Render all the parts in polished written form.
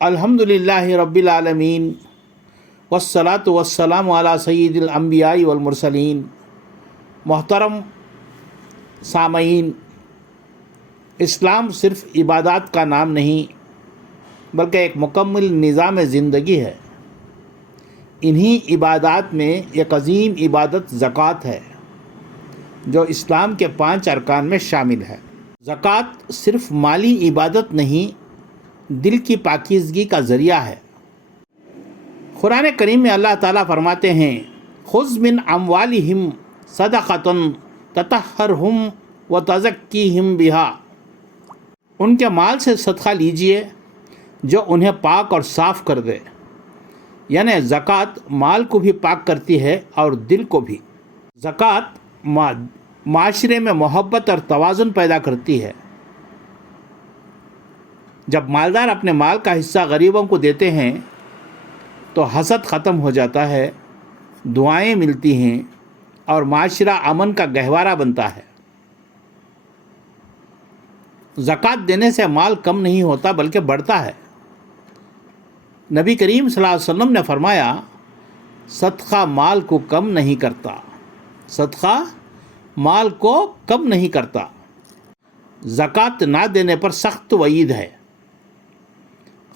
الحمدللہ رب العالمین والصلاة والسلام علی سید الانبیاء والمرسلین۔ محترم سامعین، اسلام صرف عبادات کا نام نہیں بلکہ ایک مکمل نظام زندگی ہے۔ انہی عبادات میں ایک عظیم عبادت زکوٰۃ ہے جو اسلام کے 5 ارکان میں شامل ہے۔ زکوٰۃ صرف مالی عبادت نہیں، دل کی پاکیزگی کا ذریعہ ہے۔ قرآن کریم میں اللہ تعالیٰ فرماتے ہیں، خذ من اموالہم صدقۃ تطہرہم وتزکیہم بہا۔ ان کے مال سے صدقہ لیجئے جو انہیں پاک اور صاف کر دے، یعنی زکوٰۃ مال کو بھی پاک کرتی ہے اور دل کو بھی۔ زکوٰۃ معاشرے میں محبت اور توازن پیدا کرتی ہے۔ جب مالدار اپنے مال کا حصہ غریبوں کو دیتے ہیں تو حسد ختم ہو جاتا ہے، دعائیں ملتی ہیں اور معاشرہ امن کا گہوارہ بنتا ہے۔ زکوٰۃ دینے سے مال کم نہیں ہوتا بلکہ بڑھتا ہے۔ نبی کریم صلی اللہ علیہ وسلم نے فرمایا، صدقہ مال کو کم نہیں کرتا، صدقہ مال کو کم نہیں کرتا۔ زکوٰۃ نہ دینے پر سخت وعید ہے۔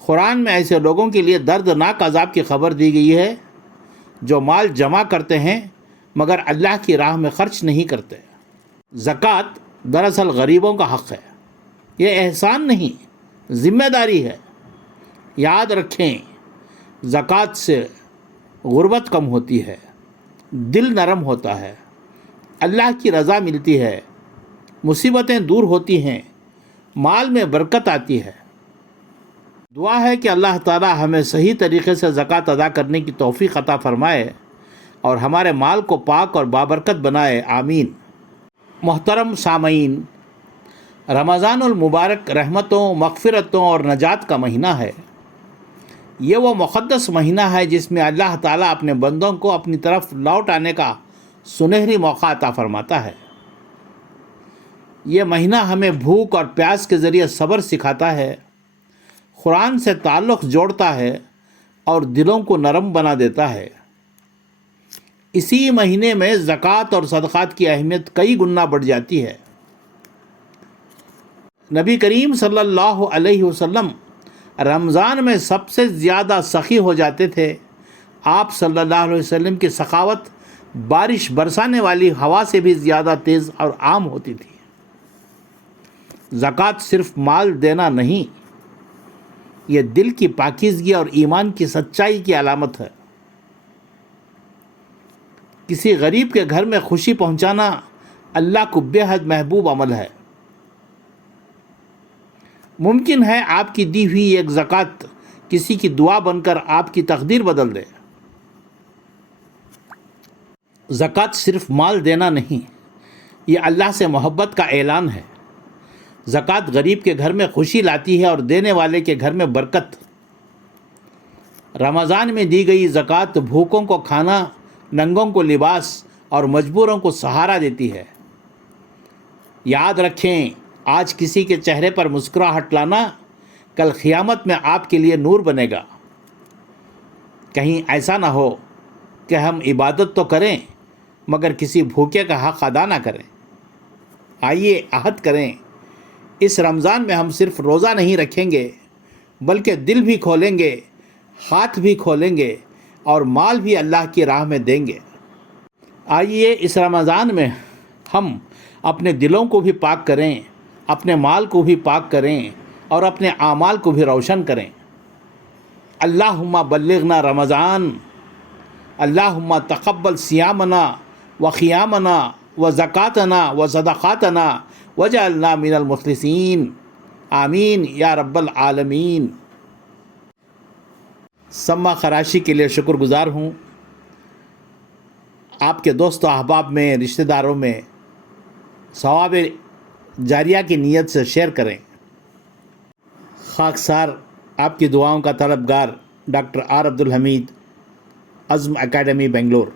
قرآن میں ایسے لوگوں کے لیے دردناک عذاب کی خبر دی گئی ہے جو مال جمع کرتے ہیں مگر اللہ کی راہ میں خرچ نہیں کرتے۔ زکوٰۃ دراصل غریبوں کا حق ہے، یہ احسان نہیں، ذمہ داری ہے۔ یاد رکھیں، زکوٰۃ سے غربت کم ہوتی ہے، دل نرم ہوتا ہے، اللہ کی رضا ملتی ہے، مصیبتیں دور ہوتی ہیں، مال میں برکت آتی ہے۔ دعا ہے کہ اللہ تعالی ہمیں صحیح طریقے سے زکوٰۃ ادا کرنے کی توفیق عطا فرمائے اور ہمارے مال کو پاک اور بابرکت بنائے، آمین۔ محترم سامعین، رمضان المبارک رحمتوں، مغفرتوں اور نجات کا مہینہ ہے۔ یہ وہ مقدس مہینہ ہے جس میں اللہ تعالیٰ اپنے بندوں کو اپنی طرف لوٹ آنے کا سنہری موقع عطا فرماتا ہے۔ یہ مہینہ ہمیں بھوک اور پیاس کے ذریعے صبر سکھاتا ہے، قرآن سے تعلق جوڑتا ہے اور دلوں کو نرم بنا دیتا ہے۔ اسی مہینے میں زکوٰۃ اور صدقات کی اہمیت کئی گنا بڑھ جاتی ہے۔ نبی کریم صلی اللہ علیہ وسلم رمضان میں سب سے زیادہ سخی ہو جاتے تھے۔ آپ صلی اللہ علیہ وسلم کی سخاوت بارش برسانے والی ہوا سے بھی زیادہ تیز اور عام ہوتی تھی۔ زکوٰۃ صرف مال دینا نہیں، یہ دل کی پاکیزگی اور ایمان کی سچائی کی علامت ہے۔ کسی غریب کے گھر میں خوشی پہنچانا اللہ کو بے حد محبوب عمل ہے۔ ممکن ہے آپ کی دی ہوئی ایک زکوٰۃ کسی کی دعا بن کر آپ کی تقدیر بدل دے۔ زکوٰۃ صرف مال دینا نہیں، یہ اللہ سے محبت کا اعلان ہے۔ زکوٰۃ غریب کے گھر میں خوشی لاتی ہے اور دینے والے کے گھر میں برکت۔ رمضان میں دی گئی زکوٰۃ بھوکوں کو کھانا، ننگوں کو لباس اور مجبوروں کو سہارا دیتی ہے۔ یاد رکھیں، آج کسی کے چہرے پر مسکراہٹ لانا کل قیامت میں آپ کے لیے نور بنے گا۔ کہیں ایسا نہ ہو کہ ہم عبادت تو کریں مگر کسی بھوکے کا حق ادا نہ کریں۔ آئیے عہد کریں، اس رمضان میں ہم صرف روزہ نہیں رکھیں گے بلکہ دل بھی کھولیں گے، ہاتھ بھی کھولیں گے اور مال بھی اللہ کی راہ میں دیں گے۔ آئیے اس رمضان میں ہم اپنے دلوں کو بھی پاک کریں، اپنے مال کو بھی پاک کریں اور اپنے اعمال کو بھی روشن کریں۔ اللہم بلغنا رمضان، اللہم تقبل صیامنا و قیامنا و زکاتنا و صدقاتنا وجعلنا من المخلصین، آمین یا رب العالمین۔ سما خراشی کے لیے شکر گزار ہوں۔ آپ کے دوست و احباب میں، رشتہ داروں میں ثواب جاریہ کی نیت سے شیئر کریں۔ خاکسار آپ کی دعاؤں کا طلبگار ڈاکٹر آر عبدالحمید، عزم اکیڈمی بنگلور۔